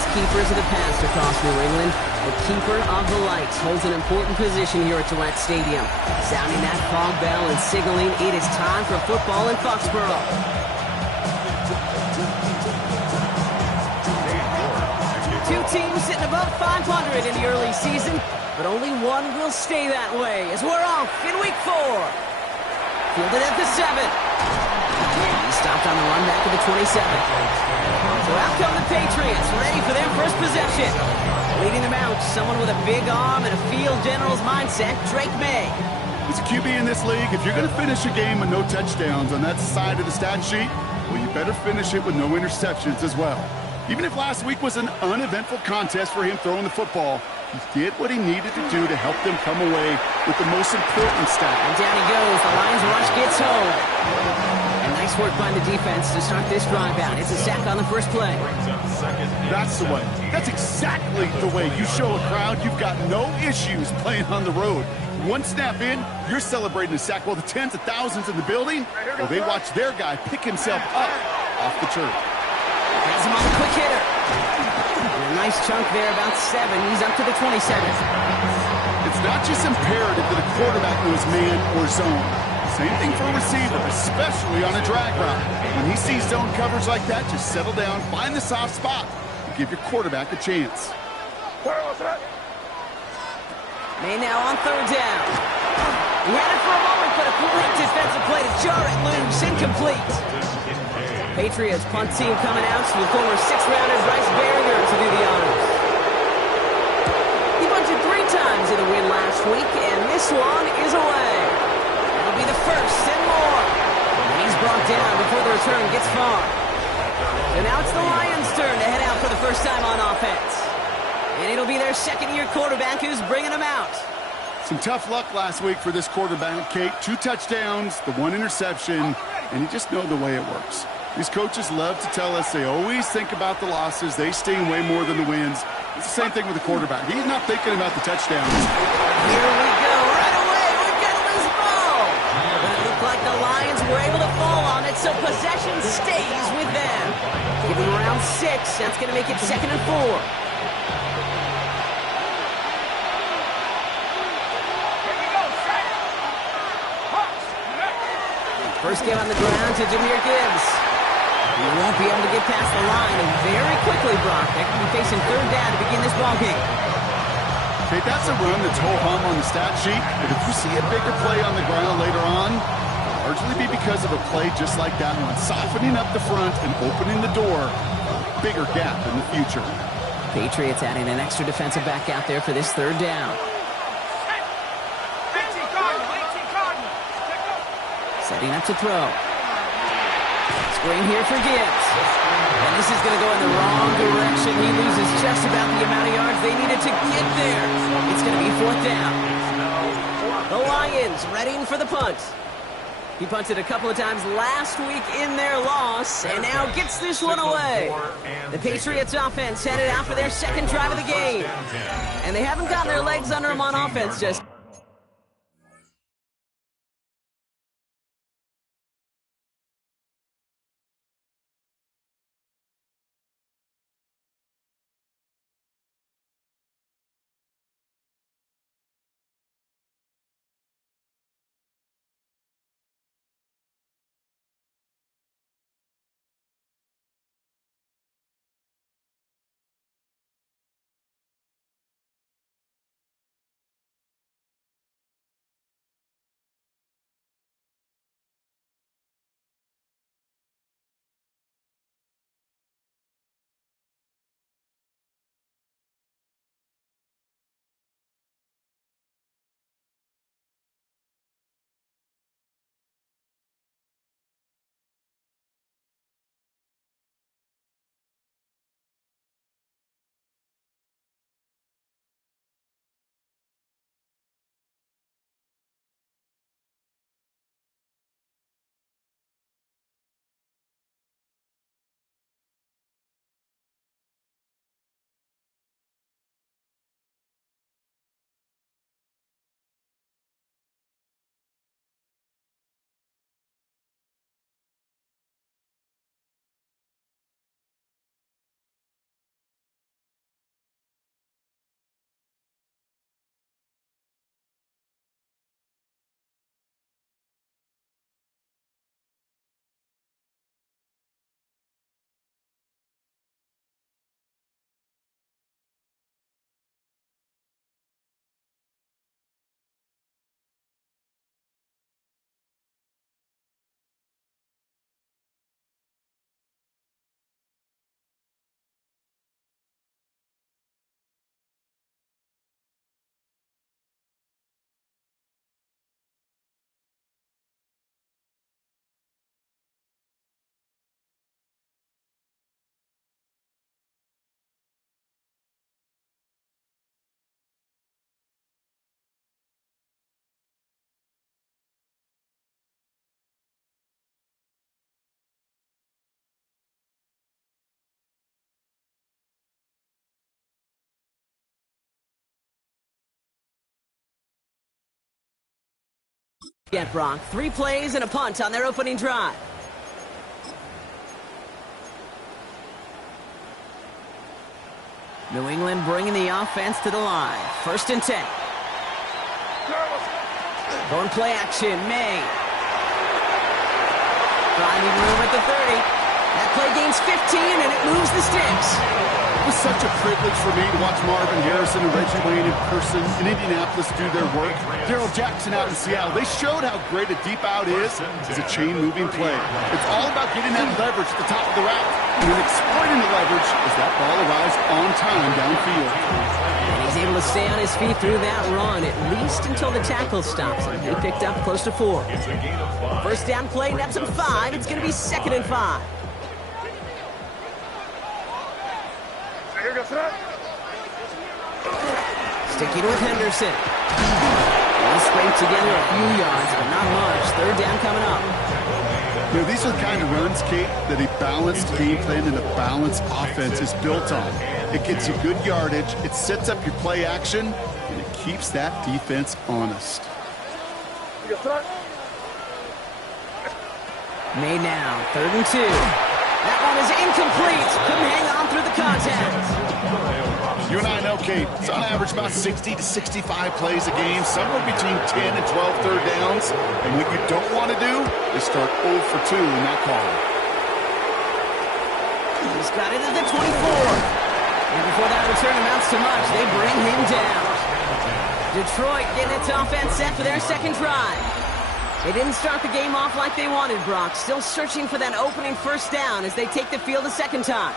us keepers of the past across New England, the keeper of the lights holds an important position here at Gillette Stadium. Sounding that fog bell and signaling it is time for football in Foxborough. Two teams sitting above 500 in the early season, but only one will stay that way as we're off in week 4. Fielded at the 7. He stopped on the run back at the 27. So out come the Patriots, ready for their first possession. Leading them out, someone with a big arm and a field general's mindset, Drake May. As a QB in this league, if you're going to finish a game with no touchdowns on that side of the stat sheet, well, you better finish it with no interceptions as well. Even if last week was an uneventful contest for him throwing the football, he did what he needed to do to help them come away with the most important stat. And down he goes. The Lions rush gets home. And nice work by the defense to start this drive out. It's a sack on the first play. That's the way. That's exactly the way you show a crowd you've got no issues playing on the road. One snap in, you're celebrating a sack while the tens of thousands in the building, well, they watch their guy pick himself up off the turf. Has him on the quick hitter. And a nice chunk there, about 7. He's up to the 27. It's not just imperative that a quarterback knows man or zone. Same thing for a receiver, especially on a drag route. When he sees zone coverage like that, just settle down, find the soft spot, and give your quarterback a chance. May now on third down. He had it for a moment, but a great defensive play to jar it loose. Incomplete. Patriots punt team coming out with former 6th-rounder Bryce Barrier to do the honors. He bunted 3 times in a win last week, and this one is away. That'll be the first and more. And he's brought down before the return gets far. And now it's the Lions' turn to head out for the first time on offense. And it'll be their second-year quarterback who's bringing them out. Some tough luck last week for this quarterback, Kate. 2 touchdowns, the 1 interception, and you just know the way it works. These coaches love to tell us they always think about the losses. They sting way more than the wins. It's the same thing with the quarterback. He's not thinking about the touchdowns. Here we go. Right away, we've got a loose ball. But it looked like the Lions were able to fall on it, so possession stays with them. Give them around 6. That's going to make it 2nd and 4. First game on the ground to Jahmyr Gibbs. He won't be able to get past the line, and very quickly, Brock, they're going to be facing third down to begin this ballgame. Okay, that's a run that's ho-hum on the stat sheet, but if you see a bigger play on the ground later on, it'll largely be because of a play just like that one, softening up the front and opening the door for a bigger gap in the future. Patriots adding an extra defensive back out there for this third down. Setting up to throw. Screen here for Gibbs. And this is going to go in the wrong direction. He loses just about the amount of yards they needed to get there. It's going to be 4th down. The Lions readying for the punt. He punted a couple of times last week in their loss, and now gets this one away. The Patriots offense headed out for their second drive of the game. And they haven't gotten their legs under them on offense just Get Brock. 3 plays and a punt on their opening drive. New England bringing the offense to the line. 1st and 10. Going play action, May. Finding room at the 30. That play gains 15, and it moves the sticks. It was such a privilege for me to watch Marvin Harrison and Reggie Wayne in person in Indianapolis do their work. Darrell Jackson out in Seattle. They showed how great a deep out is as a chain-moving play. It's all about getting that leverage at the top of the route and then exploiting the leverage as that ball arrives on time downfield. And he's able to stay on his feet through that run, at least until the tackle stops him. He picked up close to 4. 1st down play, nets him 5. It's going to be 2nd and 5. Sticking with Henderson. They scrape together a few yards, but not much. 3rd down coming up. You know, these are the kind of runs, Kate, that a balanced game plan and a balanced offense is built on. It gets you good yardage, it sets up your play action, and it keeps that defense honest. Made now, 3rd and 2. That one is incomplete. Couldn't hang on through the contact. You and I know, Kate, it's on average about 60 to 65 plays a game, somewhere between 10 and 12 third downs. And what you don't want to do is start 0 for 2 in that call. He's got it at the 24. And before that return amounts to much, they bring him down. Detroit getting its offense set for their 2nd drive. They didn't start the game off like they wanted, Brock. Still searching for that opening 1st down as they take the field a 2nd time.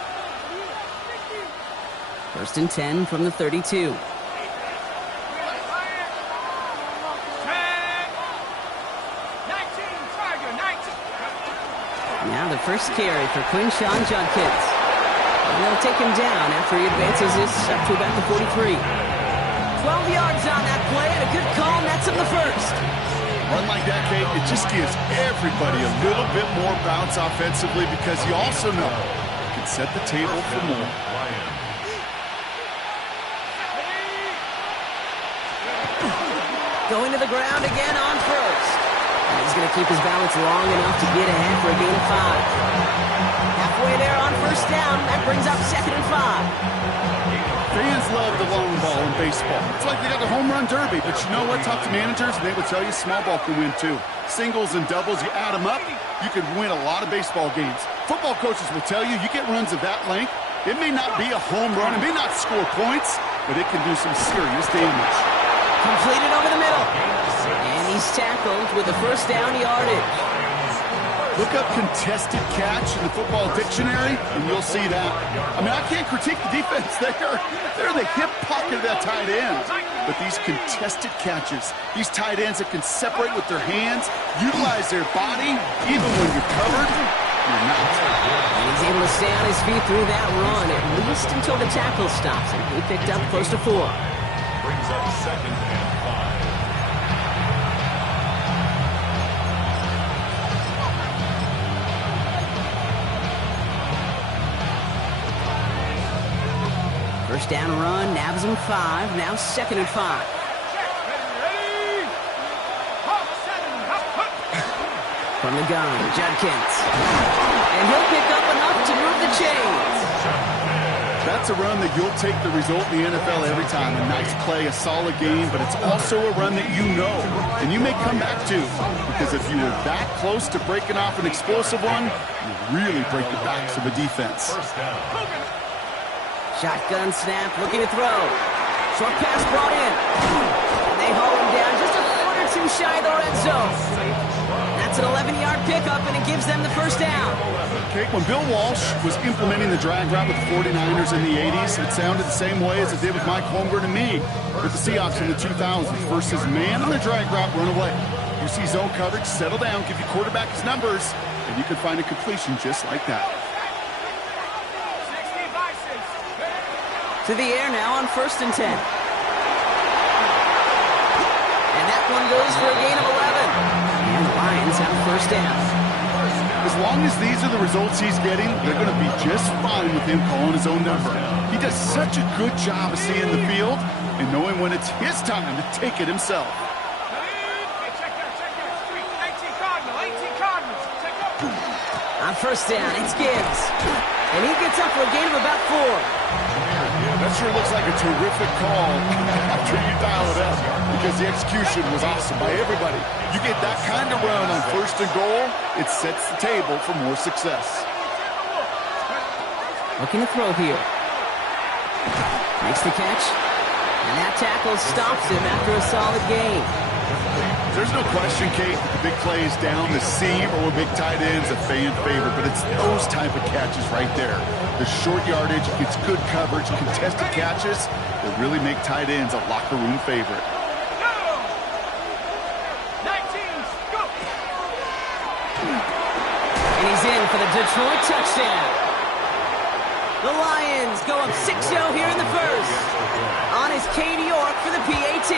1st and 10 from the 32. Now the first carry for Quinshawn Judkins. And they'll take him down after he advances this up to about the 43. 12 yards on that play, and a good call nets him the 1st. Run like that, Kate, it just gives everybody a little bit more bounce offensively because you also know you can set the table for more. Going to the ground again on 1st. And he's going to keep his balance long enough to get ahead for a gain of 5. Halfway there on 1st down. That brings up 2nd and 5. Fans love the long ball in baseball. It's like they got the home run derby, but you know what? Talk to managers, and they will tell you small ball can win too. Singles and doubles, you add them up, you can win a lot of baseball games. Football coaches will tell you, you get runs of that length, it may not be a home run, it may not score points, but it can do some serious damage. Completed over the middle. And he's tackled with the 1st down yardage. Look up contested catch in the football dictionary, and you'll see that. I mean, I can't critique the defense there. They're in the hip pocket of that tight end. But these contested catches, these tight ends that can separate with their hands, utilize their body, even when you're covered, you're not. And he's able to stay on his feet through that run, at least until the tackle stops him. He picked up close to 4. Brings up 2nd and 5. First down run, nabs him 5. Now 2nd and 5. From the gun, Judkins. And he'll pick up enough to move the chains. That's a run that you'll take the result in the NFL every time. A nice play, a solid game, but it's also a run that you know and you may come back to. Because if you were that close to breaking off an explosive one, you really break the backs of the defense. Shotgun snap, looking to throw. Short pass brought in. And they haul him down just a foot or 2 shy of the red zone. That's an 11-yard pickup, and it gives them the 1st down. Okay, when Bill Walsh was implementing the drag route with the 49ers in the 80s, it sounded the same way as it did with Mike Holmgren and me with the Seahawks in the 2000s. Versus man on the drag route, run away. You see zone coverage, settle down, give your quarterback his numbers, and you can find a completion just like that. To the air now on 1st and 10. And that one goes for a gain of 11. And the Lions have 1st down. As long as these are the results he's getting, they're going to be just fine with him calling his own number. He does such a good job of seeing the field and knowing when it's his time to take it himself. first down. It's Gibbs. And he gets up for a gain of about 4. That sure looks like a terrific call after you dial it up, because the execution was awesome by everybody. You get that kind of run on first and goal, it sets the table for more success. Looking to throw here. Makes the catch. And that tackle stops him after a solid gain. There's no question, Kate, that the big plays down the seam or big tight ends a fan favorite, but it's those type of catches right there. The short yardage, it's good coverage, contested catches that really make tight ends a locker room favorite. And he's in for the Detroit touchdown. The Lions go up 6-0 here in the first. On is Katie York for the PAT.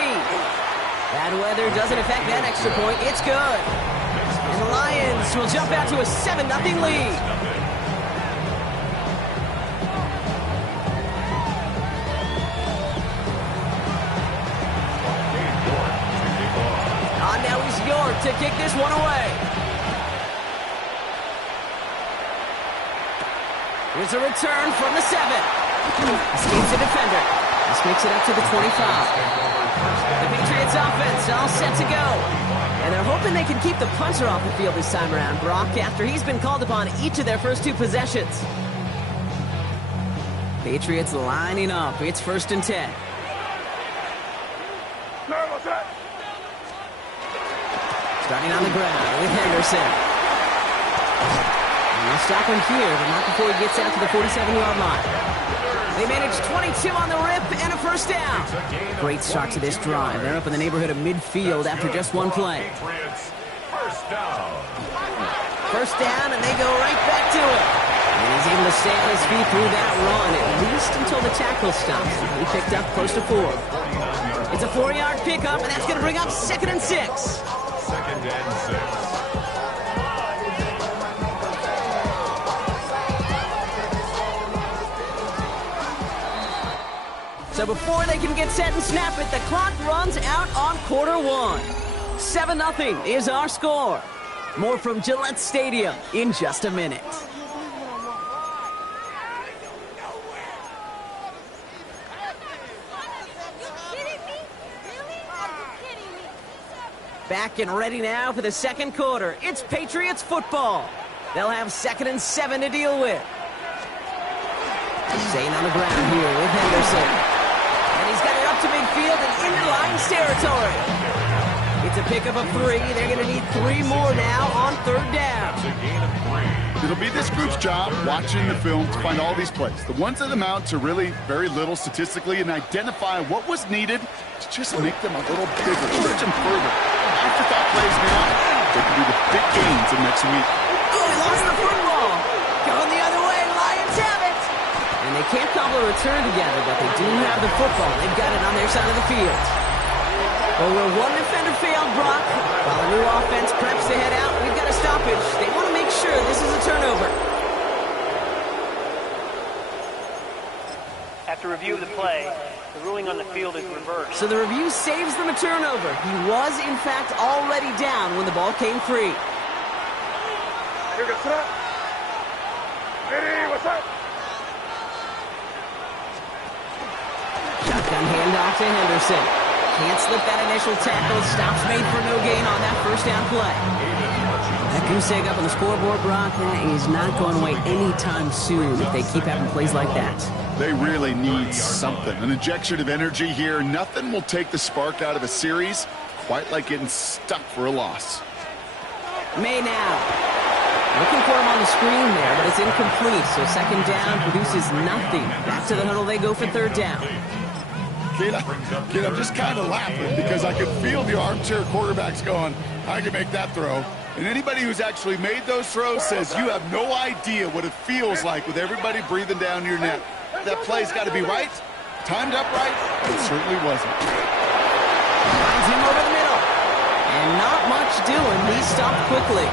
Bad weather doesn't affect that extra point. It's good. And the Lions will jump out to a 7-0 lead. Now is York to kick this one away. Here's a return from the 7. Escapes the defender. This makes it up to the 25. The Patriots offense all set to go. And they're hoping they can keep the punter off the field this time around, Brock, after he's been called upon each of their first 2 possessions. Patriots lining up. It's 1st and 10. Starting on the ground with Henderson. And they'll stop him here, but not before he gets out to the 47-yard line. They managed 22 on the rip and a first down. Great start to this drive. They're up in the neighborhood of midfield after just one play. First down, and they go right back to it. And he's able to stay on his feet through that run, at least until the tackle stops. He picked up close to 4. It's a 4-yard pickup, and that's going to bring up 2nd and 6. 2nd and 6. So before they can get set and snap it, the clock runs out on quarter 1. 7-0 is our score. More from Gillette Stadium in just a minute. Back and ready now for the second quarter. It's Patriots football. They'll have 2nd and 7 to deal with. Staying on the ground here with Henderson. And he's got it up to midfield and into Lions territory. It's a pickup of 3. They're going to need 3 more now on 3rd down. It'll be this group's job watching the film to find all these plays. The ones that amount to really very little statistically, and identify what was needed to just make them a little bigger, stretch them further. Afterthought plays now, they can be the big gains in next week. Oh, he lost the football. Going the other way, Lions have it. And they can't cobble a return together, but they do have the football. They've got it on their side of the field. Well, where one defender failed, Brock, while the new offense preps to head out, we've got a stoppage. They want to make sure this is a turnover. After review of the play, the ruling on the field is reversed. So the review saves them a turnover. He was, in fact, already down when the ball came free. Shotgun handoff to Henderson. Can't slip that initial tackle. Stops made for no gain on that first down play. That goose egg up on the scoreboard, Brock, that is not going away anytime soon if they keep having plays like that. They really need something. An injection of energy here. Nothing will take the spark out of a series quite like getting stuck for a loss. May now. Looking for him on the screen there, but it's incomplete. So 2nd down produces nothing. Back to the huddle they go for 3rd down. Kid, I'm just kind of laughing because I could feel the armchair quarterbacks going, I can make that throw. And anybody who's actually made those throws says you have no idea what it feels like with everybody breathing down your neck. That play's got to be right, timed up right. It certainly wasn't. Finds him over the middle. And not much doing. He stopped quickly.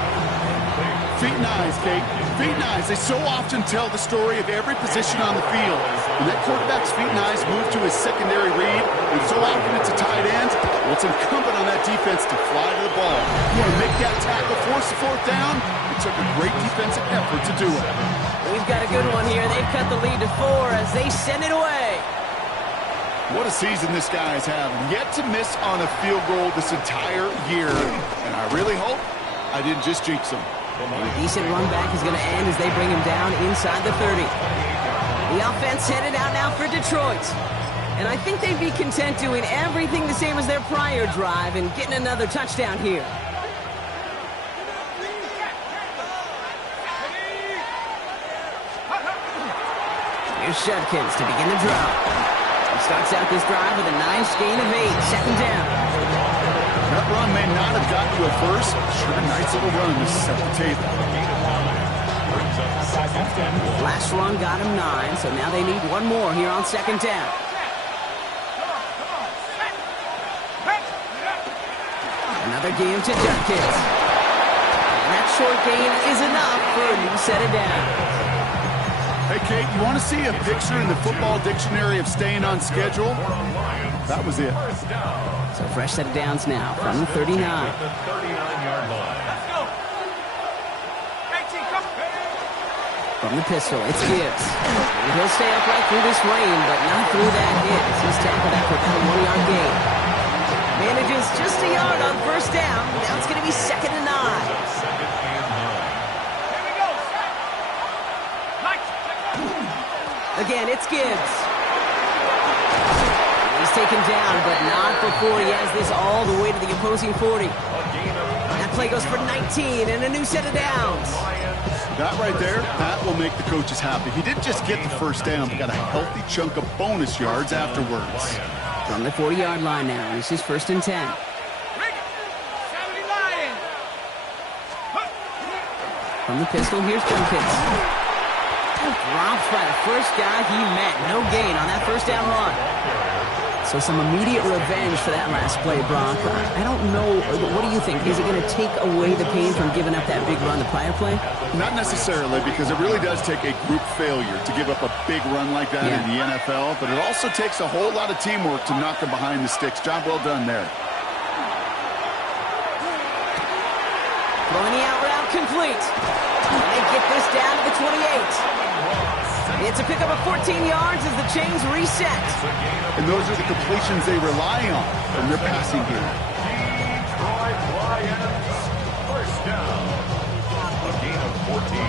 feet and eyes, Kate. Feet and eyes. They so often tell the story of every position on the field. When that quarterback's feet and eyes move to his secondary read, and so often it's a tight end, well, it's incumbent on that defense to fly to the ball. You want to make that tackle, force the fourth down? It took a great defensive effort to do it. We've got a good one here. They've cut the lead to 4 as they send it away. What a season this guy is having. Yet to miss on a field goal this entire year. And I really hope I didn't just jinx him. And a decent run back is going to end as they bring him down inside the 30. The offense headed out now for Detroit. And I think they'd be content doing everything the same as their prior drive and getting another touchdown here. Here's Judkins to begin the drive. He starts out this drive with a nice gain of 8, second down. That run may not have gotten to a first. Sure, a nice little run to set the table. Last run got him 9, so now they need one more here on second down. Another game to Judkins. And that short gain is enough for a new set of downs. Hey, Kate, you want to see a picture in the football dictionary of staying on schedule? That was it. So fresh set of downs now from the 39. From the pistol, it's Gibbs. And he'll stay upright through this rain, but not through that hit as he's tackled after about a 1-yard gain. Manages just a yard on first down. Now it's going to be second and 9. Again, it's Gibbs. He's taken down, but not before he has this all the way to the opposing 40. That play goes for 19 and a new set of downs. That right there, that will make the coaches happy. He didn't just get the first down, but got a healthy chunk of bonus yards afterwards. From the 40-yard line now, this is first and 10. From the pistol, here's Judkins. Dropped by the first guy he met. No gain on that first down run. So some immediate revenge for that last play, Brock. I don't know. What do you think? Is it going to take away the pain from giving up that big run the prior play? Not necessarily, because it really does take a group failure to give up a big run like that in the NFL, but it also takes a whole lot of teamwork to knock them behind the sticks. Job well done there. Throwing the out route complete. And they get this down to the 28. It's a pickup of 14 yards as the chains reset. And those are the completions they rely on from their passing game. Detroit Lions, first down. A gain of 14.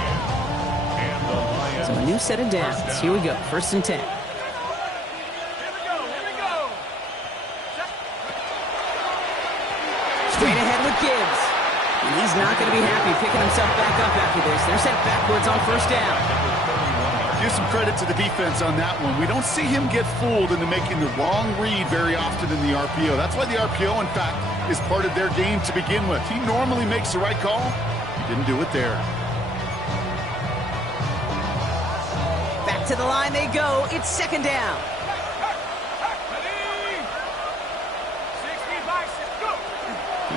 And the Lions. So a new set of downs. Here we go. First and 10. Straight ahead with Gibbs. And he's not going to be happy picking himself back up after this. They're sent backwards on first down. Give some credit to the defense on that one. We don't see him get fooled into making the wrong read very often in the RPO. That's why the RPO, in fact, is part of their game to begin with. He normally makes the right call. He didn't do it there. Back to the line they go. It's second down.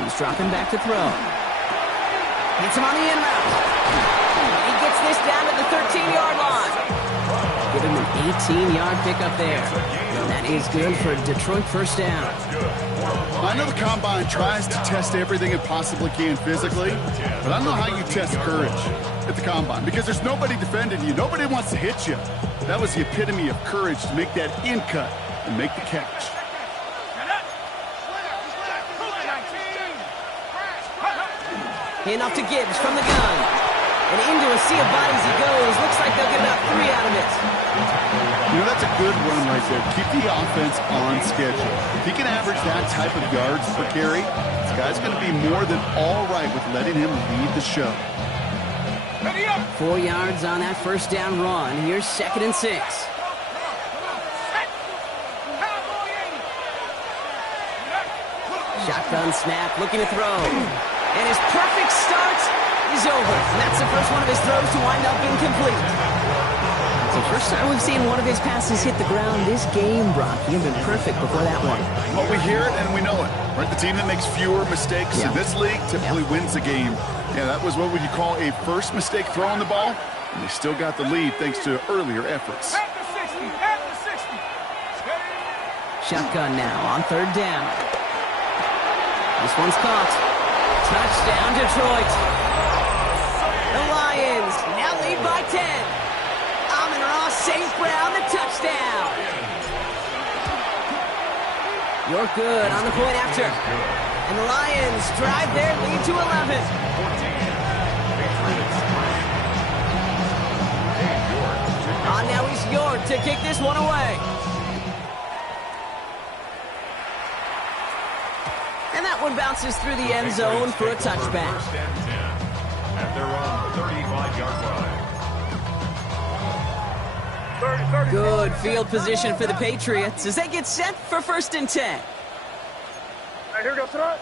He's dropping back to throw. Hits him on the in route. He gets this down to the 13-yard line. Give him an 18-yard pickup there. And that is good for Detroit first down. I know the Combine tries to test everything it possibly can physically, but I don't know how you test courage at the Combine because there's nobody defending you. Nobody wants to hit you. That was the epitome of courage to make that in cut and make the catch. Hand off to Gibbs from the gun. And into a sea of bodies he goes. Looks like they'll get about 3 out of it. You know, that's a good run right there. Keep the offense on schedule. If he can average that type of yards per carry, this guy's going to be more than all right with letting him lead the show. 4 yards on that first down run. Here's second and 6. Shotgun snap, looking to throw. And his perfect start is over. And that's the first one of his throws to wind up incomplete. So first time we've seen one of his passes hit the ground this game, Brock. He had been perfect before that one. Well, we hear it and we know it. Right? The team that makes fewer mistakes in this league typically wins the game. Yeah, that was what would you call a first mistake throwing the ball, and they still got the lead thanks to earlier efforts. Shotgun now on third down. This one's caught. Touchdown, Detroit. The Lions now lead by 10. Amon-Ra St. Brown, the touchdown. You're good on the point after. And the Lions drive their lead to 11. Now he's York to kick this one away. And that one bounces through the end zone for a touchback. First and 10 at their own 35-yard line. Good field position for the Patriots as they get set for first and 10. All right, here we go, throw.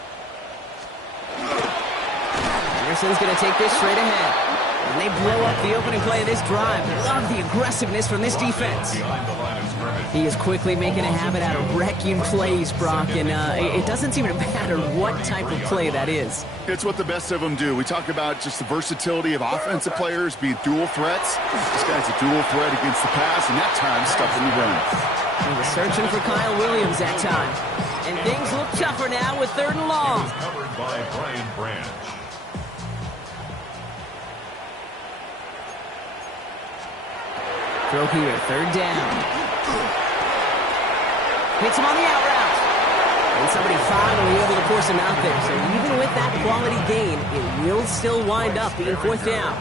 Anderson's going to take this straight ahead. And they blow up the opening play of this drive. Love the aggressiveness from this defense. He is quickly making a habit out of wrecking plays, Brock, and it doesn't seem to matter what type of play that is. It's what the best of them do. We talk about just the versatility of offensive players being dual threats. This guy's a dual threat against the pass, and that time stuff in the run. He was searching for Kyle Williams that time. And things look tougher now with third and long. Covered by Brian Branch. Throw here, third down. Hits him on the out route. And somebody finally able to force him out there. So even with that quality gain, it will still wind up being fourth down.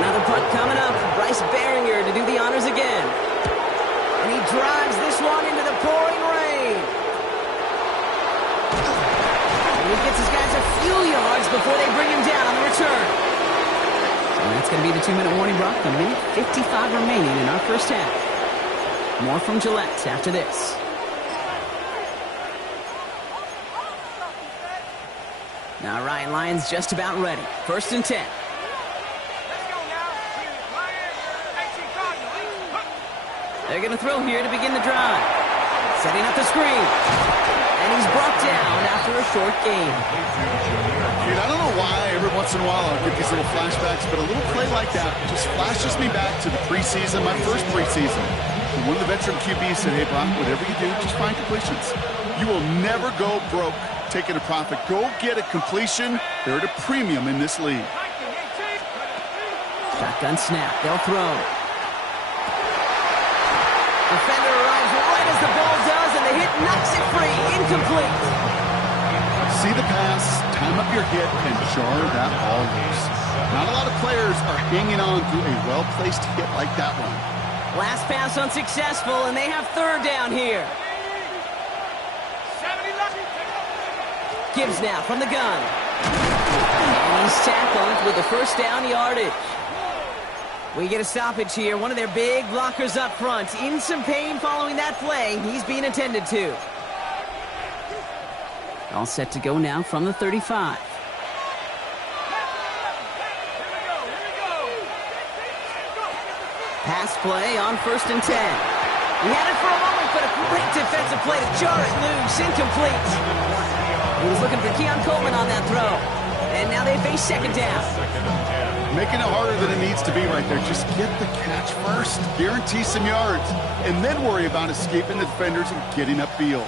Another punt coming up. Bryce Baringer to do the honors again. And he drives this one into the pouring rain. And he gets his guys a few yards before they bring him down on the return. And that's going to be the 2-minute warning, Brock. A minute 55 remaining in our first half. More from Gillette after this. Now Ryan Lyons just about ready. First and 10. They're going to throw here to begin the drive. Setting up the screen. And he's brought down after a short gain. Dude, I don't know why every once in a while I'll get these little flashbacks, but a little play like that just flashes me back to the preseason, my first preseason. And one of the veteran QBs said, hey, Brock, whatever you do, just find completions. You will never go broke taking a profit. Go get a completion. They're at a premium in this league. Shotgun snap. They'll throw. Defender arrives right as the ball does, and the hit knocks it free. Incomplete. See the pass, time up your hit, and jar that ball loose. Not a lot of players are hanging on to a well-placed hit like that one. Last pass unsuccessful, and they have third down here. Gibbs now from the gun. And he's tackled with the first down yardage. We get a stoppage here. One of their big blockers up front. In some pain following that play. He's being attended to. All set to go now from the 35. Pass play on first and 10. He had it for a moment, but a great defensive play to jar it loose. Incomplete. He was looking for Keon Coleman on that throw. And now they face second down. Making it harder than it needs to be right there. Just get the catch first. Guarantee some yards. And then worry about escaping the defenders and getting upfield.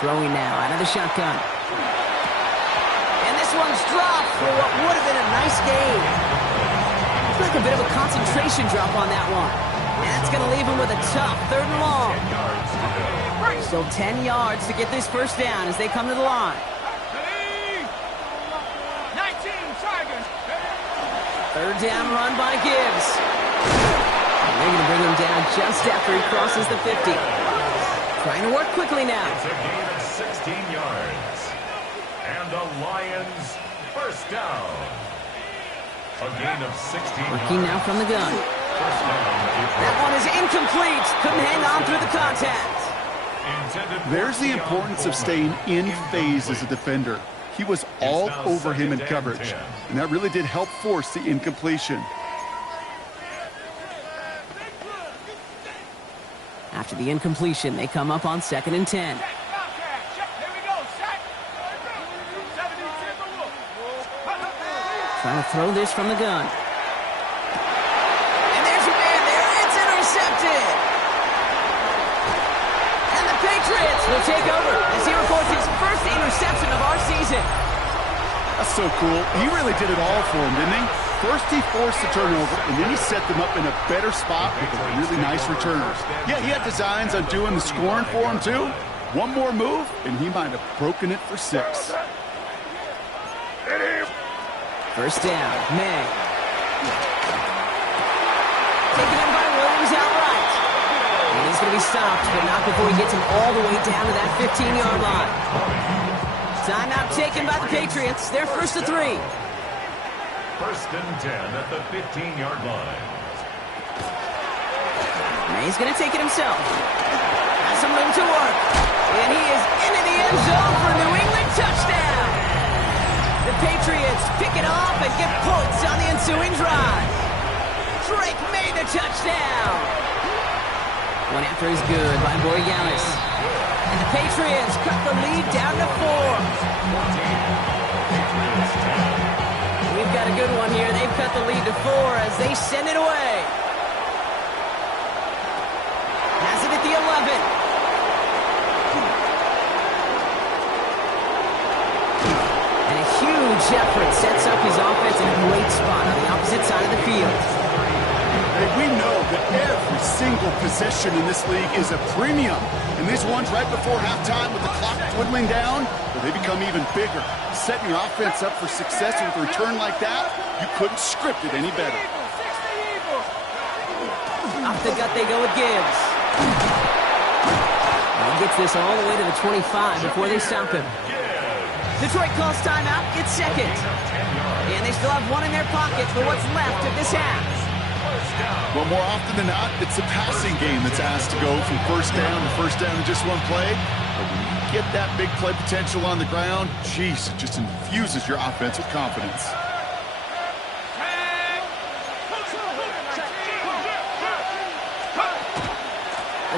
Throwing now out of the shotgun. And this one's dropped for what would have been a nice gain. Looks like a bit of a concentration drop on that one. And that's going to leave him with a tough third and long. Still 10 yards to get this first down as they come to the line. 19 Tigers. Third down run by Gibbs. And they're going to bring him down just after he crosses the 50. Trying to work quickly now. It's a gain of 16 yards. And the Lions first down. A gain of 16 Working now from the gun. First down. That one is incomplete. Couldn't hang on through the contact. There's the importance of staying in phase as a defender. He was all over him in coverage, and that really did help force the incompletion. After the incompletion, they come up on 2nd and 10. Here we go, set. 70 Trying to throw this from the gun. And there's your man there. It's intercepted. And the Patriots will take over as he records his first interception of our season. That's so cool. He really did it all for him, didn't he? First he forced the turnover, and then he set them up in a better spot with a really nice returner. Yeah, he had designs on doing the scoring for him, too. One more move, and he might have broken it for 6. First down, May. Taken in by Williams outright. And he's going to be stopped, but not before he gets him all the way down to that 15-yard line. Timeout taken by the Patriots. They're first to 3. First and 10 at the 15-yard line. May's going to take it himself. Has some room to work. And he is into the end zone for a New England touchdown. The Patriots pick it off and get points on the ensuing drive. Drake made the touchdown. One after is good by Borealis. And the Patriots cut the lead down to 4. We've got a good one here. They've cut the lead to 4 as they send it away. Has it at the 11. And a huge effort sets up his offense in a great spot on the opposite side of the field. Hey, we know that every single possession in this league is a premium. And these ones right before halftime with the clock dwindling down, well, they become even bigger. Setting your offense up for success with a return like that, you couldn't script it any better. Off the gut they go with Gibbs. And he gets this all the way to the 25 before they stop him. Detroit calls timeout. It's 2nd. And they still have one in their pocket for what's left of this half. Well, more often than not, it's a passing game that's asked to go from first down to just one play. But when you get that big play potential on the ground, geez, it just infuses your offense with confidence.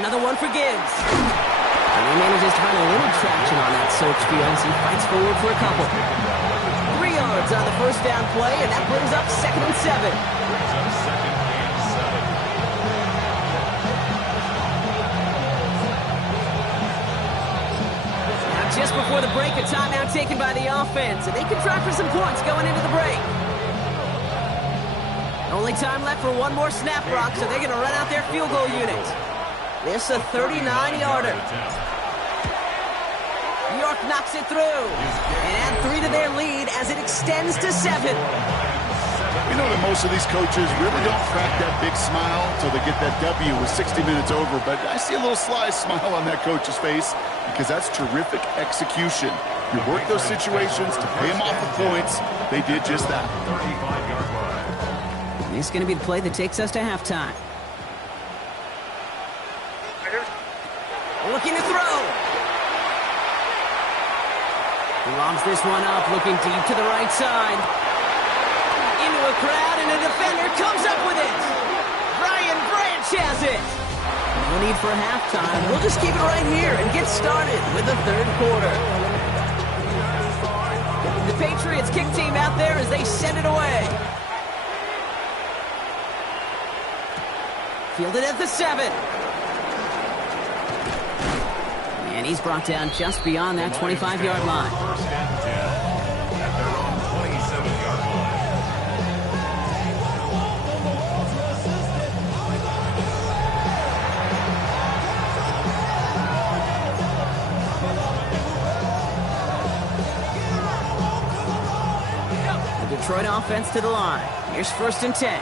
Another one for Gibbs. And he manages to find a little traction on that search field as he fights forward for a couple. 3 yards on the first down play, and that brings up 2nd and 7. Just before the break, a timeout taken by the offense, and they can try for some points going into the break. Only time left for one more snap, Brock, so they're going to run out their field goal unit. This a 39-yarder. New York knocks it through and add 3 to their lead as it extends to 7. You know that most of these coaches really don't crack that big smile until they get that W with 60 minutes over, but I see a little sly smile on that coach's face because that's terrific execution. You work those situations to pay them off the points. They did just that. 35-yard line. This is going to be the play that takes us to halftime. Looking to throw. He lobs this one up, looking deep to the right side. Into a crowd, and a defender comes up with it. Brian Branch has it. No need for halftime. We'll just keep it right here and get started with the 3rd quarter. The Patriots kick team out there as they send it away. Fielded at the 7. And he's brought down just beyond that 25-yard line. First and 10 at their own 27-yard line. The Detroit offense to the line. Here's 1st and 10.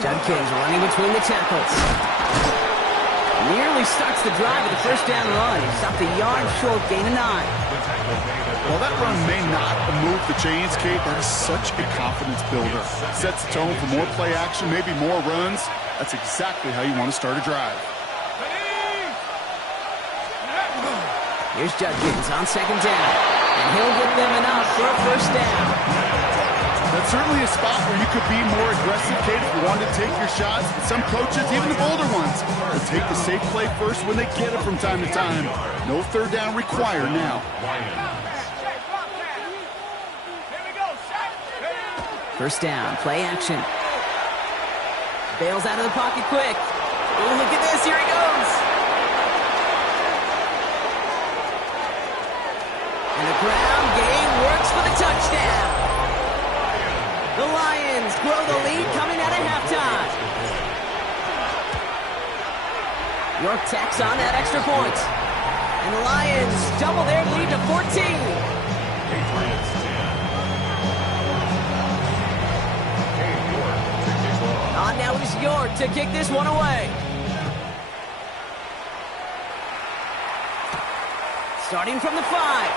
Judkins running between the tackles. Nearly starts the drive with a first down run. He stopped a yard short, gain of 9. Well, that run may not move the chains, Kate. That is such a confidence builder. Sets the tone for more play action, maybe more runs. That's exactly how you want to start a drive. Here's Judkins on second down. And he'll get them enough for a first down. That's certainly a spot where you could be more aggressive, Kate, if you wanted to take your shots. Some coaches, even the bolder ones, will take the safe play first when they get it from time to time. No third down required now. First down, play action. Bails out of the pocket quick. Oh, look at this, here he goes. And the ground game works for the touchdown. The Lions grow the lead coming out of halftime. York tacks on that extra point. And the Lions double their lead to 14. On now is York to kick this one away. Starting from the 5.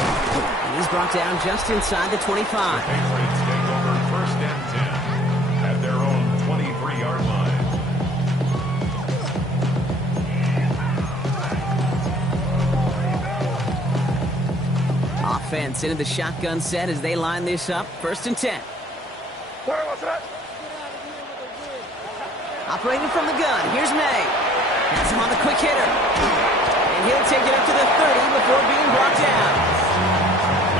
And he's brought down just inside the 25. Patriots take over first and 10 at their own 23-yard line. Offense into the shotgun set as they line this up. First and 10. Operating from the gun, here's May. That's him on the quick hitter. And he'll take it up to the 30 before being brought down.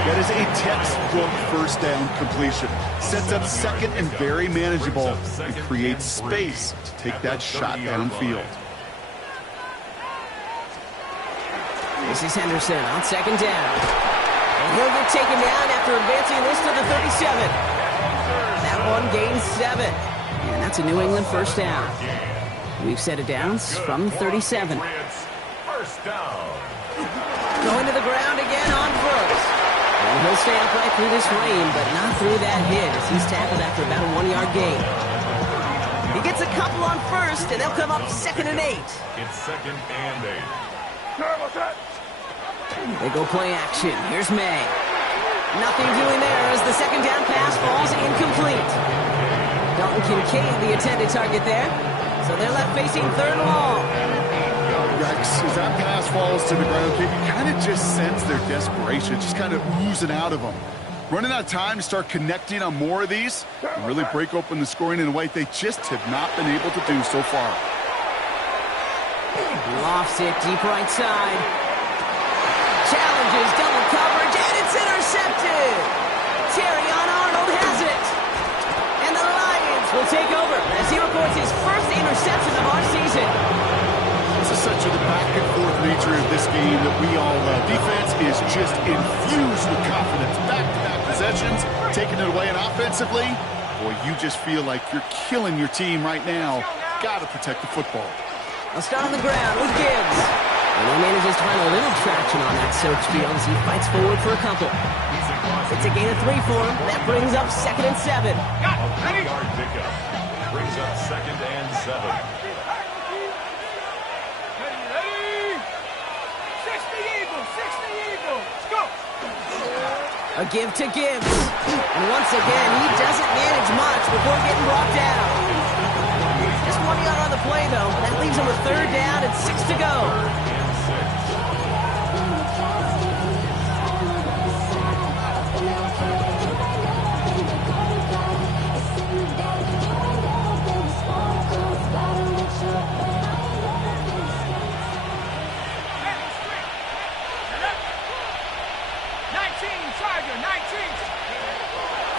That is a textbook first down completion. Sets up second and very manageable and creates space to take that shot downfield. This is Henderson on second down. And he'll get taken down after advancing this to the 37. That one gains 7. And that's a New England first down. We've set it down from 37. First down. Going to the ground again on first. And he'll stay upright through this rain, but not through that hit as he's tackled after about a 1-yard gain. He gets a couple on first, and they'll come up second and 8. It's second and 8. They go play action. Here's May. Nothing doing there as the second down pass falls incomplete. Dalton Kincaid, the intended target there. So they're left facing third and long. Rex, as that pass falls to the ground, you kind of just sense their desperation, just kind of oozing out of them. Running out of time to start connecting on more of these and really break open the scoring in a way they just have not been able to do so far. Lofts it deep right side. Challenges double coverage, and it's intercepted. Terrion Arnold has it. And the Lions will take over as he records his first interception of our season. This is such a back-and-forth nature of this game that we all love. Defense is just infused with confidence. Back-to-back possessions, taking it away, and offensively, boy, you just feel like you're killing your team right now. Got to protect the football. I'll start on the ground with Gibbs. And he manages to find a little traction on that search field as he fights forward for a couple. It's a gain of 3 for him. That brings up second and 7. A 3-yard pickup brings up second and 7. A give to Gibbs. And once again, he doesn't manage much before getting brought down. Just 1 yard on the play, though. That leaves him with third down and 6 to go.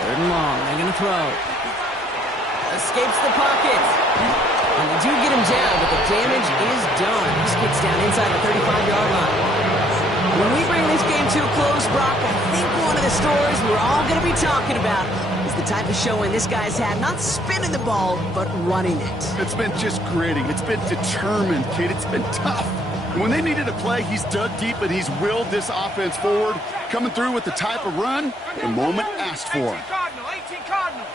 Third and long, they're going to throw. Escapes the pocket. And they do get him down, but the damage is done. This gets down inside the 35-yard line. When we bring this game to a close, Brock, I think one of the stories we're all going to be talking about is the type of showing this guy's had, not spinning the ball, but running it. It's been just gritty. It's been determined, kid. It's been tough. When they needed a play, he's dug deep and he's willed this offense forward, coming through with the type of run the moment asked for. 18 Cardinal.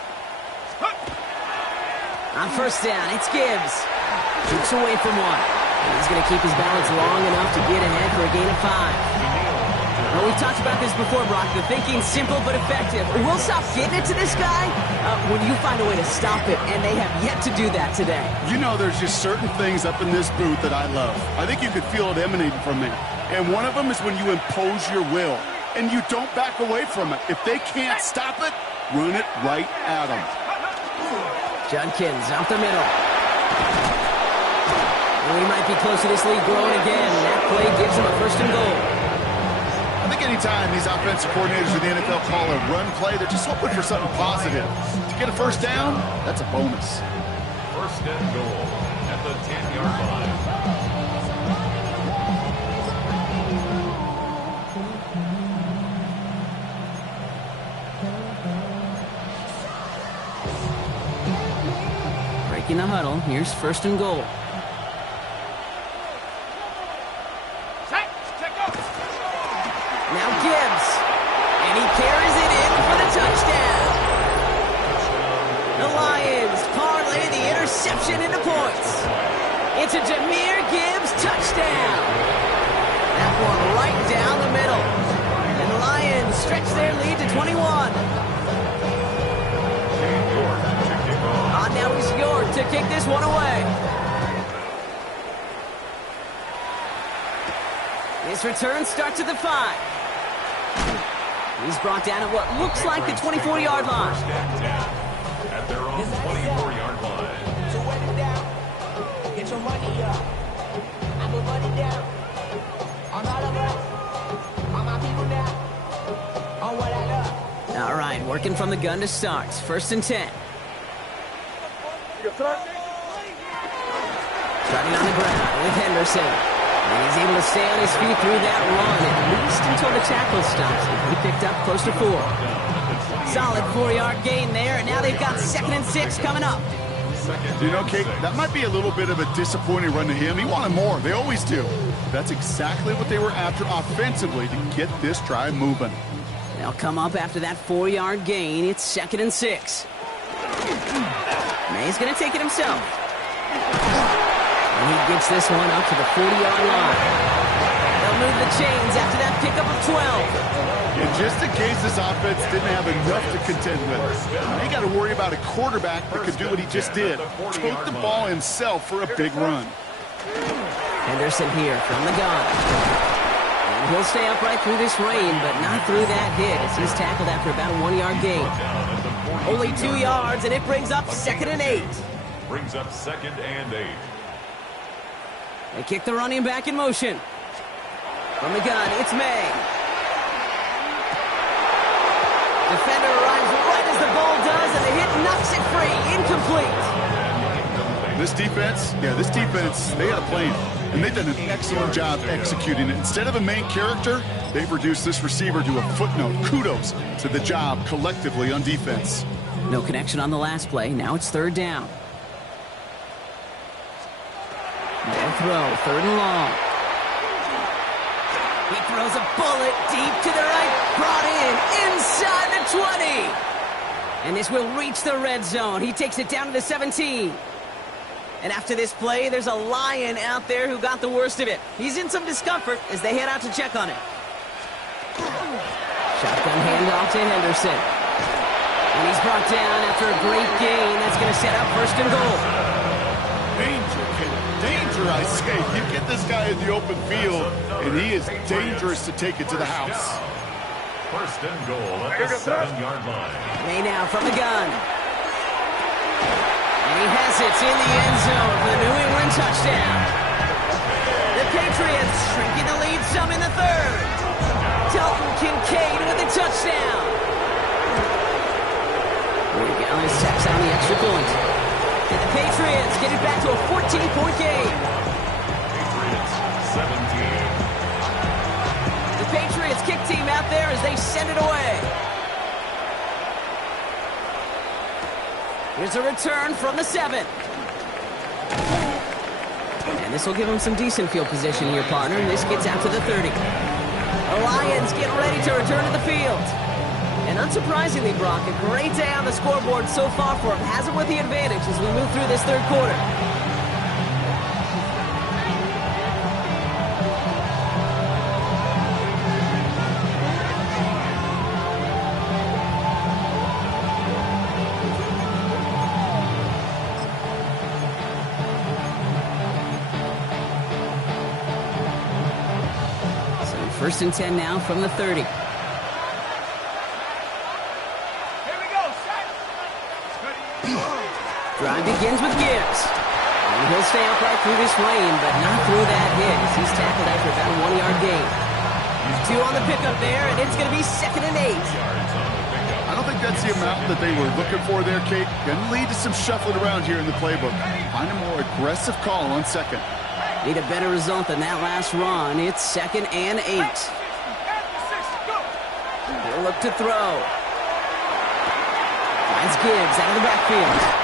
On first down, it's Gibbs. Shoots away from one. And he's going to keep his balance long enough to get ahead for a gain of 5. Well, we've talked about this before, Brock. The thinking's simple but effective. We'll stop getting it to this guy when you find a way to stop it, and they have yet to do that today. You know, there's just certain things up in this booth that I love. I think you could feel it emanating from me. And one of them is when you impose your will, and you don't back away from it. If they can't stop it, run it right at them. Judkins up the middle. And we might be close to this lead growing again. That play gives them a first and goal. I think anytime these offensive coordinators in the NFL call a run play, they're just hoping for something positive. To get a first down, that's a bonus. First and goal at the 10-yard line. Breaking the huddle. Here's first and goal. Now Gibbs. And he carries it in for the touchdown. The Lions parlay the interception into points. It's a Jahmyr Gibbs touchdown. That one right down the middle. And the Lions stretch their lead to 21. Now he's York to kick this one away. His return starts at the 5. He's brought down at what looks like the 24-yard line. At their own 24-yard line. So wet it down. Get your money up. I put money down. On all of us. On my people now. On what I love. All right, working from the gun to start. First and 10. Starting on the ground with Henderson. And he's able to stay on his feet through that run, at least until the tackle stops him. He picked up close to 4. Solid 4-yard gain there, and now they've got 2nd and 6 coming up. You know, Kate, that might be a little bit of a disappointing run to him. He wanted more. They always do. That's exactly what they were after offensively to get this drive moving. They'll come up after that 4-yard gain. It's 2nd and 6. May's going to take it himself. And he gets this one up to the 40-yard line. They'll move the chains after that pickup of 12. And just in case this offense didn't have enough to contend with, they got to worry about a quarterback that could do what he just did. Tote the ball himself for a big run. Henderson here from the gun. And he'll stay upright through this rain, but not through that hit as he's tackled after about a 1-yard gain. Only 2 yards, and it brings up 2nd and 8. Brings up 2nd and 8. They kick the running back in motion. From the gun, it's May. Defender arrives right as the ball does, and the hit knocks it free. Incomplete. This defense, they had a plan, and they've done an excellent job executing it. Instead of a main character, they've reduced this receiver to a footnote. Kudos to the job collectively on defense. No connection on the last play. Now it's 3rd down. Their throw, 3rd and long. He throws a bullet deep to the right, brought in inside the 20. And this will reach the red zone. He takes it down to the 17. And after this play, there's a Lion out there who got the worst of it. He's in some discomfort as they head out to check on him. Shotgun handoff to Henderson. And he's brought down after a great gain. That's going to set up 1st and goal. Danger, I say. You get this guy in the open field, and he is dangerous to take it to the house. 1st and goal at the 7-yard line. May now from the gun. And he has it in the end zone for the New England touchdown. The Patriots shrinking the lead some in the 3rd. Dalton Kincaid with the touchdown. Gallis taps on the extra point. And the Patriots get it back to a 14-point game. Patriots 17. The Patriots kick team out there as they send it away. Here's a return from the 7. And this will give them some decent field position here, partner. And this gets out to the 30. The Lions get ready to return to the field. And unsurprisingly, Brock, a great day on the scoreboard so far for him. Has it with the advantage as we move through this 3rd quarter. First and 10 now from the 30. Here we go, set. Drive begins with Gibbs. And he'll stay upright through this rain, but not through that hit as he's tackled after about a 1-yard gain. 2 on the pickup there, and it's going to be 2nd and 8. I don't think that's the amount that they were looking for there, Kate. Going to lead to some shuffling around here in the playbook. Find a more aggressive call on 2nd. Need a better result than that last run. It's 2nd and 8. He'll look to throw. Finds Gibbs out of the backfield.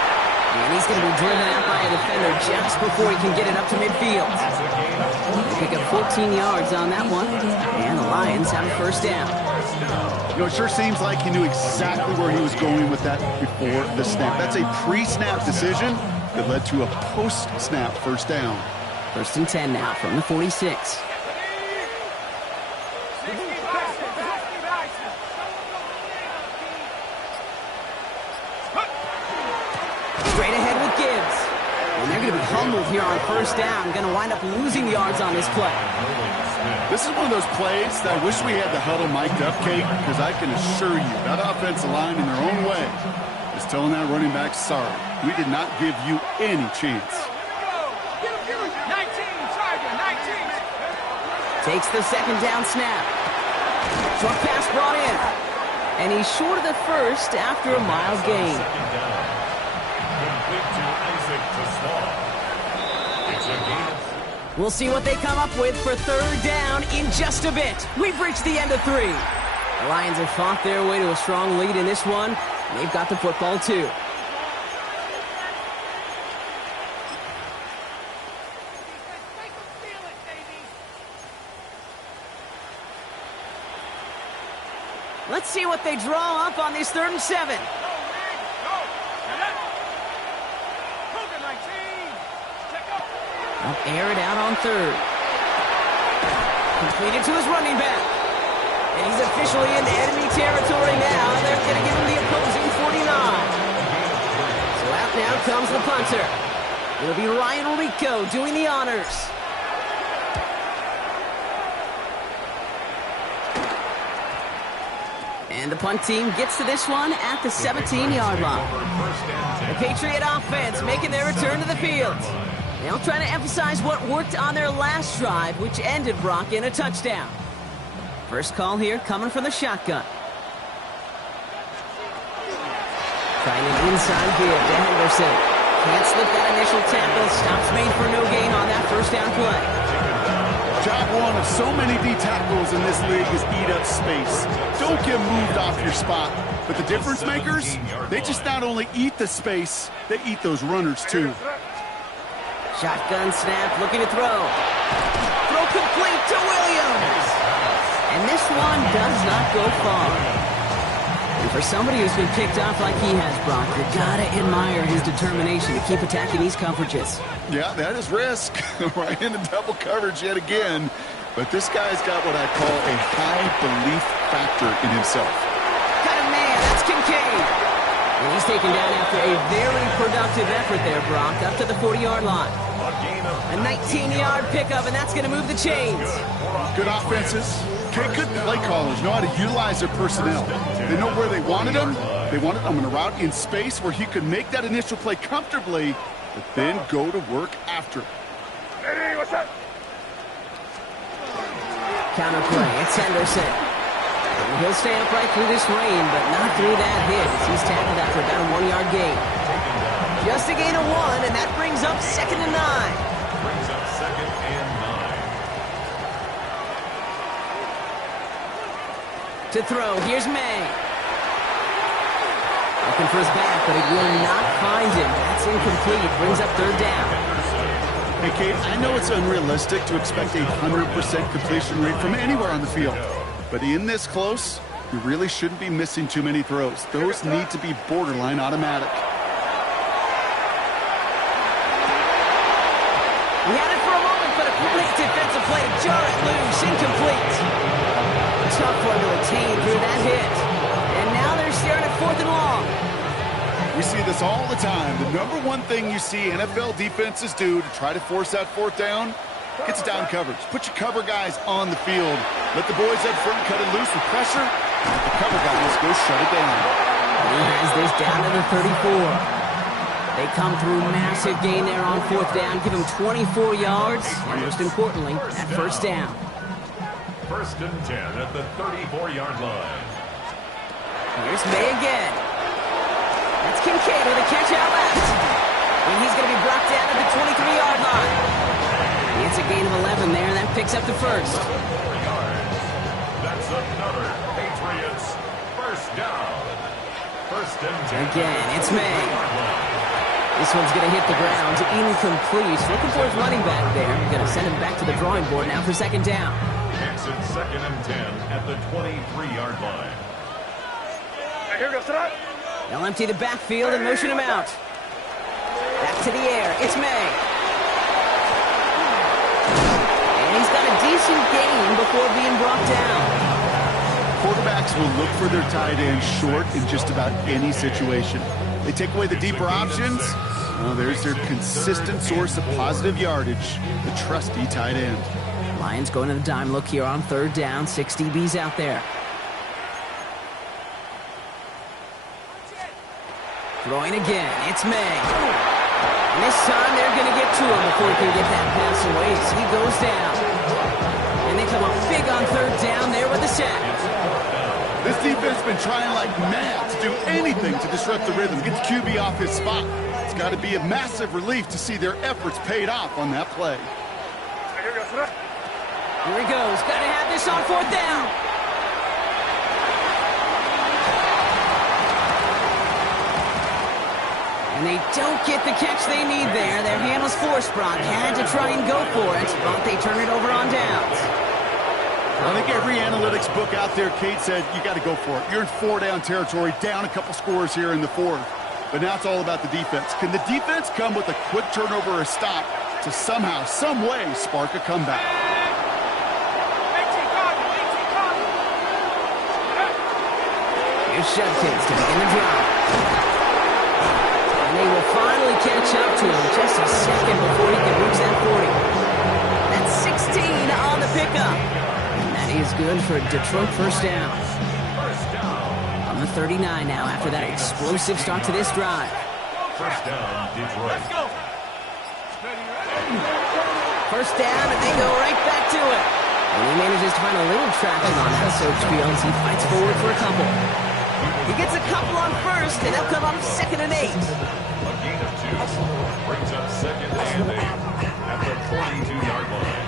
And he's going to be driven out by a defender just before he can get it up to midfield. They pick up 14 yards on that one. And the Lions have a first down. You know, it sure seems like he knew exactly where he was going with that before the snap. That's a pre-snap decision that led to a post-snap first down. First and 10 now from the 46. Straight ahead with Gibbs. And they're going to be humbled here on first down. Going to wind up losing yards on this play. This is one of those plays that I wish we had the huddle mic'd up, Kate, because I can assure you that offensive line in their own way is telling that running back, sorry, we did not give you any chance. 19, Tiger, 19. Takes the second down snap. Short pass brought in. And he's short of the first after a mile gain. Complete to Isaac Toswell. It's a gain of... We'll see what they come up with for third down in just a bit. We've reached the end of 3. The Lions have fought their way to a strong lead in this one. And they've got the football too. Let's see what they draw up on this 3rd and 7. They'll air it out on 3rd. Completed to his running back. And he's officially into enemy territory now. And they're going to give him the opposing 49. So out now comes the punter. It'll be Ryan Rico doing the honors. And the punt team gets to this one at the 17-yard line. The Patriot offense making their return to the field. They'll try to emphasize what worked on their last drive, which ended, Brock, in a touchdown. First call here coming from the shotgun. Trying an inside give to Henderson. Can't slip that initial tackle. Stops made for no gain on that first down play. Job one of so many D tackles in this league is eat up space. Don't get moved off your spot. But the difference makers, they just not only eat the space, they eat those runners too. Shotgun snap, looking to throw. Throw complete to Williams. And this one does not go far. And for somebody who's been picked off like he has, Brock, you gotta admire his determination to keep attacking these coverages. Yeah, that is risk. Right into double coverage yet again. But this guy's got what I call a high belief factor in himself. Got a man, that's Kincaid. And he's taken down after a very productive effort there, Brock, up to the 40-yard line. A 19-yard pickup, and that's going to move the chains. Good offenses. Good play callers know how to utilize their personnel. They know where they wanted him. They wanted him in a route in space where he could make that initial play comfortably, but then go to work after. Eddie, what's up? Counterplay, it's Henderson. And he'll stay upright through this rain, but not through that hit as he's tackled after about a 1-yard gain. Just a gain of 1, and that brings up 2nd and 9. Brings up 2nd and 9. To throw, here's May. Looking for his back, but he will not find him. That's incomplete. Brings up 3rd down. Hey, Kate, I know it's unrealistic to expect a 100% completion rate from anywhere on the field. But in this close, you really shouldn't be missing too many throws. Those need to be borderline automatic. He had it for a moment, but a quick defensive play to jar it loose. Incomplete. Tough one to attain through that hit. And now they're staring at 4th and long. We see this all the time. The number one thing you see NFL defenses do to try to force that 4th down Gets it down coverage. Put your cover guys on the field. Let the boys up front cut it loose with pressure. Let the cover guys go shut it down. He has this down to the 34. They come through massive gain there on 4th down. Give him 24 yards. And most importantly, that first down. 1st and 10 at the 34-yard line. Here's May again. That's Kincaid with a catch out left. And he's going to be brought down at the 23-yard line. It's a gain of 11 there, and that picks up the first. 4 yards. That's another Patriots first down. 1st and 10. Again, it's May. This one's going to hit the ground. Incomplete. Looking for his running back there. Going to send him back to the drawing board now for 2nd down. Makes it 2nd and 10 at the 23-yard line. Here we go, sit up. They'll empty the backfield and motion him out. Back to the air. It's May. And he's got a decent gain before being brought down. Quarterbacks will look for their tight end short in just about any situation. They take away the deeper options. Well, there's their consistent source of positive yardage, the trusty tight end. Lions going to the dime look here on 3rd down. 6 DBs out there. Throwing again. It's May. And this time they're going to get to him before he can get that pass away. So he goes down. And they come up big on 3rd down there with the sack. This defense has been trying like mad to do anything to disrupt the rhythm, get the QB off his spot. It's got to be a massive relief to see their efforts paid off on that play. Here we go, sit up. Here he goes. Got to have this on 4th down. And they don't get the catch they need there. Their hand was forced. Brock had to try and go for it, but they turn it over on downs. I think every analytics book out there, Kate, said you got to go for it. You're in 4-down territory, down a couple scores here in the 4th. But now it's all about the defense. Can the defense come with a quick turnover or a stop to somehow, some way, spark a comeback? Here's Judkins to begin the drive. And they will finally catch up to him just a second before he can reach that 40. That's 16 on the pickup. And that is good for Detroit first down. On the 39 now after that explosive start to this drive. First down, Detroit. Let's go. First down, and they go right back to it. And he manages to find a little traction on that search field as he fights forward for a couple. He gets a couple on first, and they'll come up 2nd and 8. A gain of 2 brings up 2nd and 8 at the 42-yard line.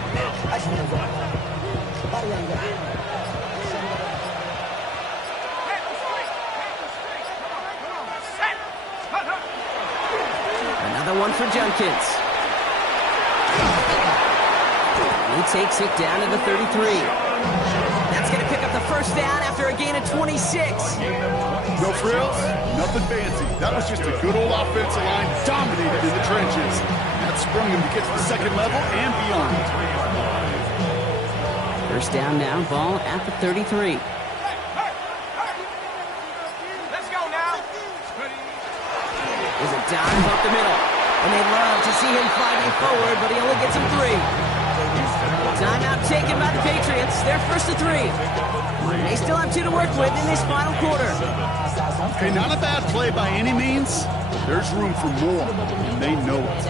Another one for Judkins. He takes it down to the 33. That's going to pick up the first down after a gain of 26. No frills, nothing fancy. That was just a good old offensive line dominated in the trenches. That sprung him to get to the 2nd level and beyond. First down now, ball at the 33. Let's go now. There's a dive up the middle. And they love to see him fighting forward, but he only gets him 3. Timeout taken by the Patriots. They're 1st to 3. They still have 2 to work with in this final quarter. Okay, not a bad play by any means. There's room for more, and they know it.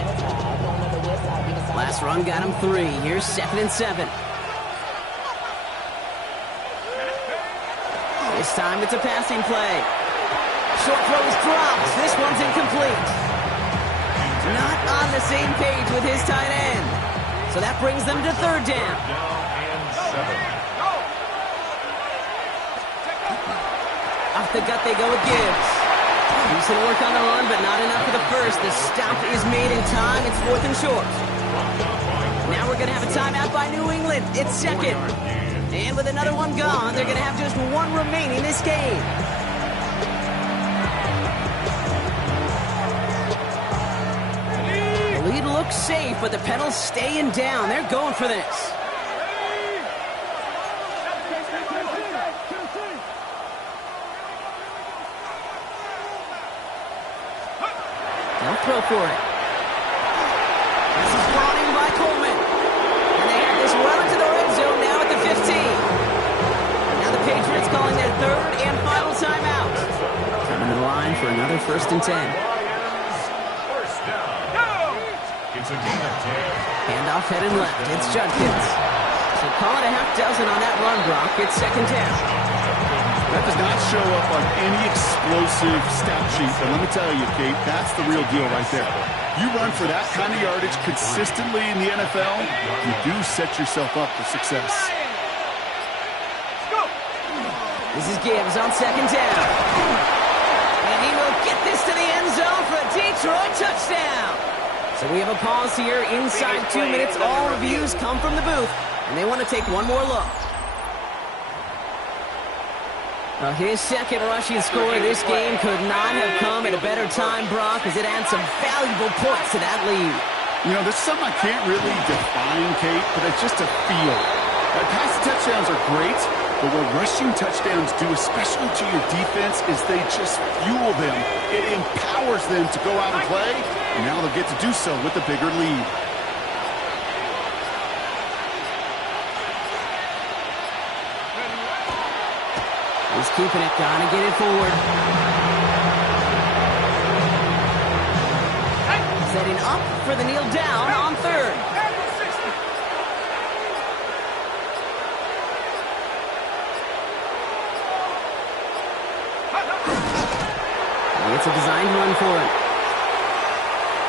Last run got him 3. Here's 2nd and 7. This time it's a passing play. Short throw is dropped. This one's incomplete. Not on the same page with his tight end. So that brings them to 3rd down. Down and 7. Off the gut they go with Gibbs. Decent work on the run, but not enough for the first. The stop is made in time. It's 4th and short. Now we're going to have a timeout by New England. It's 2nd. And with another one gone, they're going to have just 1 remaining this game. The lead looks safe, but the pedals staying down. They're going for this. They'll throw for it. This is brought in by Coleman. first and 10. Lions, first down. It's a gain of 10. Handoff headed left. It's Judkins. So call it a half dozen on that run, Brock. It's second down. That does not show up on any explosive stat sheet, but let me tell you, Kate, that's the real deal right there. You run for that kind of yardage consistently in the NFL, you do set yourself up for success. This is Gibbs on second down. And he will get this to the end zone for a Detroit touchdown. So we have a pause here inside 2 minutes. All reviews come from the booth, and they want to take one more look. His second rushing score of this game could not have come at a better time, Brock, as it adds some valuable points to that lead. You know, there's something I can't really define, Kate, but it's just a feel. Passing touchdowns are great, but what rushing touchdowns do, especially to your defense, is they just fuel them. It empowers them to go out and play, and now they'll get to do so with a bigger lead. He's keeping it, gotta get it forward. Setting up for the kneel down on third. It's a designed run for it.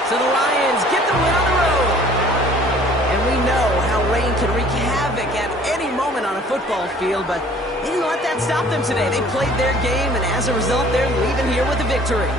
So the Lions get the win on the road. And we know how rain can wreak havoc at any moment on a football field, but they didn't let that stop them today. They played their game, and as a result, they're leaving here with a victory.